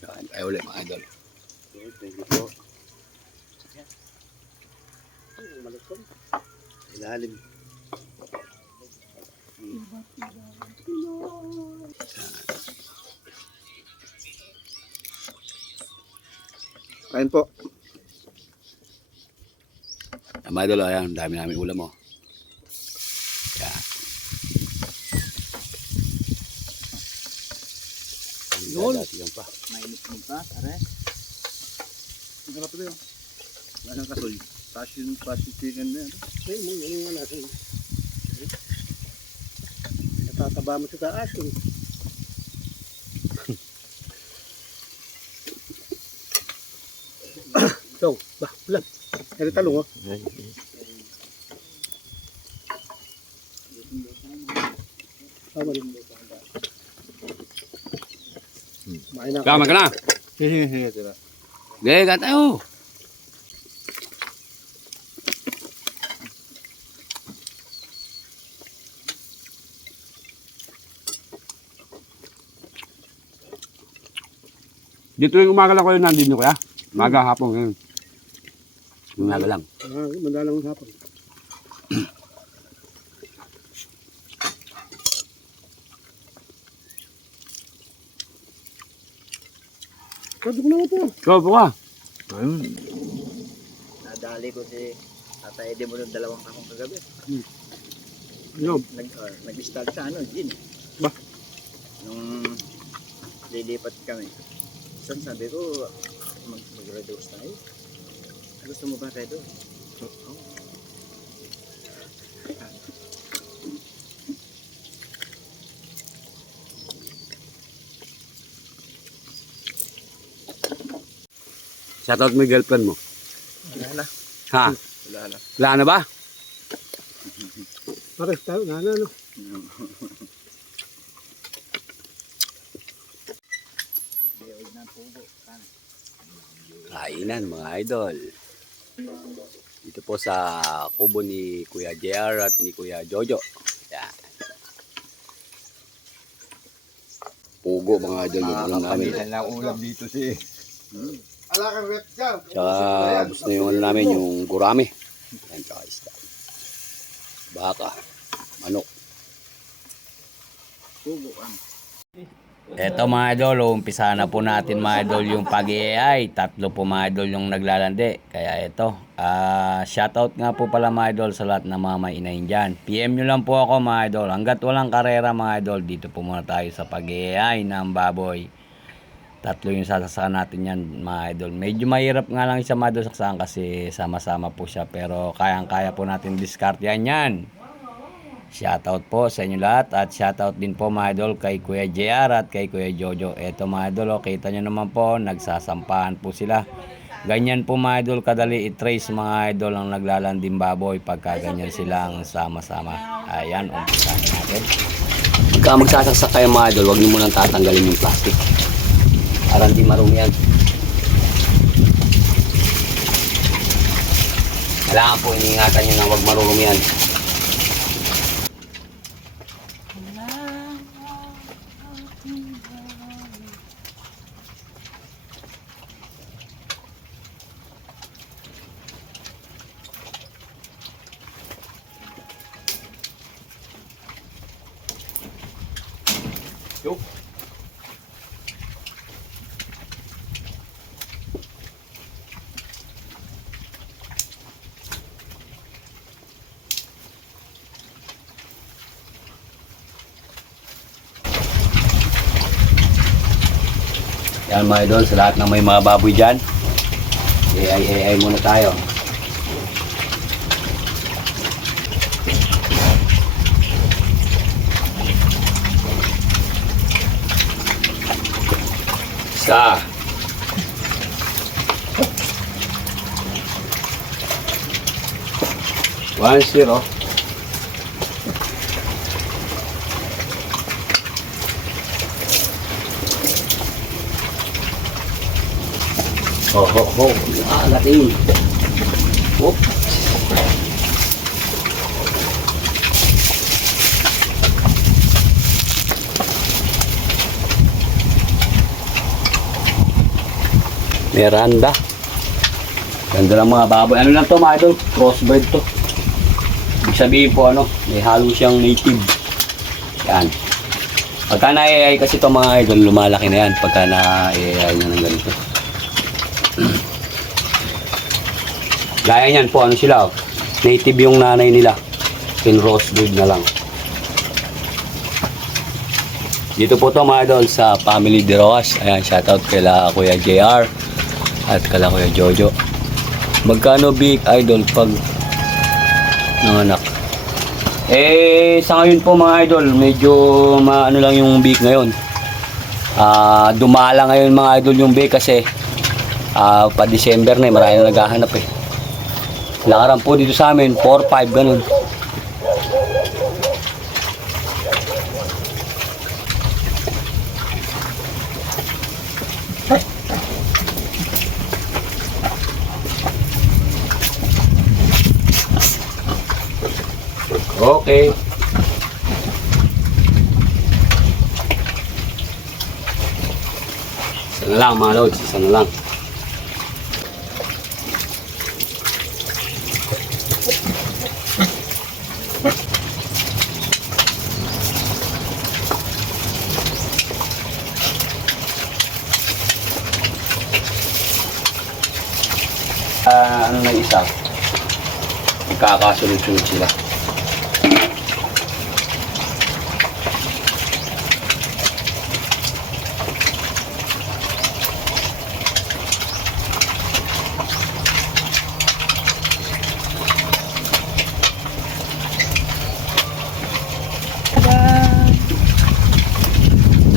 Kain tayo ulit mga idol. Thank you po. Malusog. Ilalim. Kain po. Mga idol, ayan, dami namin ulam mo. Yan. Yun. Yan pa. Mainit mo pa, are. Ang sarap ito yun. Wala nang kasoy. Passion chicken na yan. Ay, yung wala sa iyo. Natataba mo sa taas yun. So, ulam. Ano talong oh? Tama rin. Kama ka na. Sige, tira. Gaya ka tayo. Dito yung umaga lang kayo nandito kuya. Umaga, hapon ngayon. Umaga lang. Madalang hapon. Sabi ko naman ito. So, buka. Ayun. Nadali ko si Tatay Ede mo ng 2 akong kagabi. Ano? Nag-start sa gin. Ba? Nung lilipat kami. Sabi ko, mag-reduce tayo. Gusto mo ba tayo doon? Oo. Shoutout mo yung girlfriend mo. Wala na. Ha? Wala na. Wala na ba? Pares tayo, wala na, no? Kainan mga idol. Dito po sa kubo ni Kuya JR at ni Kuya Jojo. Yan. Pugo mga idol yung ulam namin. na ulam dito si... Ala kang rep dyan. Tsaka gusto na yung ano namin, yung gurami. Yan, tsaka isda. Baka, manok. Pugo ang. Eto mga idol, umpisa na po natin mga idol yung pag-AI. 3 po mga idol yung naglalandi. Kaya ito, shoutout nga po pala mga idol sa lahat ng mga mainayin dyan. PM nyo lang po ako mga idol. Hanggat walang karera mga idol, dito po muna tayo sa pag-AI ng baboy. 3 yung sasasakan natin yan mga idol. Medyo mahirap nga lang isa mga idol saksakan kasi sama-sama po siya. Pero kayang-kaya po natin diskartehan yan. Shoutout po sa inyo lahat at shoutout din po mga idol kay Kuya JR at kay Kuya Jojo. Eto mga idol, kita nyo naman po, nagsasampahan po sila. Ganyan po mga idol, kadali i-trace mga idol ang naglalanding baboy pagka ganyan silang sama-sama. Ayan, umpisa natin. Pagka magsasaksak kayo mga idol, huwag nyo munang tatanggalin yung plastic. Para hindi marumi yan. Kailangan po iniingatan nyo na huwag marumi yan. Yo. Yan mga idol, sa lahat ng may mga baboy dyan, AI muna tayo. Isa. 1-0. Oh. Lating. Oh. Miranda. Ganda ng mga baboy. Ano lang to mga idol? Crossbred to. Ibig sabihin po ano, may halo siyang native. Yan. Pagka na-AI kasi itong mga idol, lumalaki na yan. Pagka na-AI na ng ganito. Gaya niyan po, ano sila, oh. Native yung nanay nila. Crossbreed na lang. Dito po to mga idol sa Family De Rojas. Ayan, shoutout kala Kuya JR at kala Kuya Jojo. Magkano big idol pag nanganak? Sa ngayon po mga idol, medyo maano lang yung big ngayon. Dumala ngayon mga idol yung big kasi pa December na marami na naghahanap eh. Lakaran po dito sa amin, 4-5 ganun. Okay. Isa na lang mga lods, isa na lang. Ano na isa? Magkakasunod-sunod sila.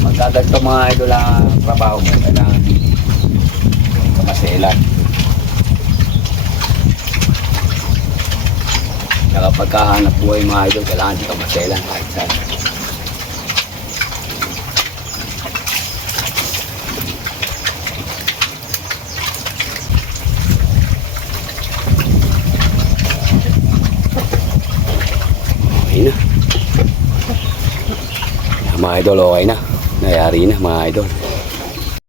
Magkaganto mga idol ang trabaho mo, kailangan kamaselan. Saka pagkahanap buhay mga idol, kailangan di kamaselan kahit saan. Okay na. Mga idol, okay na. Nayari na mga idol.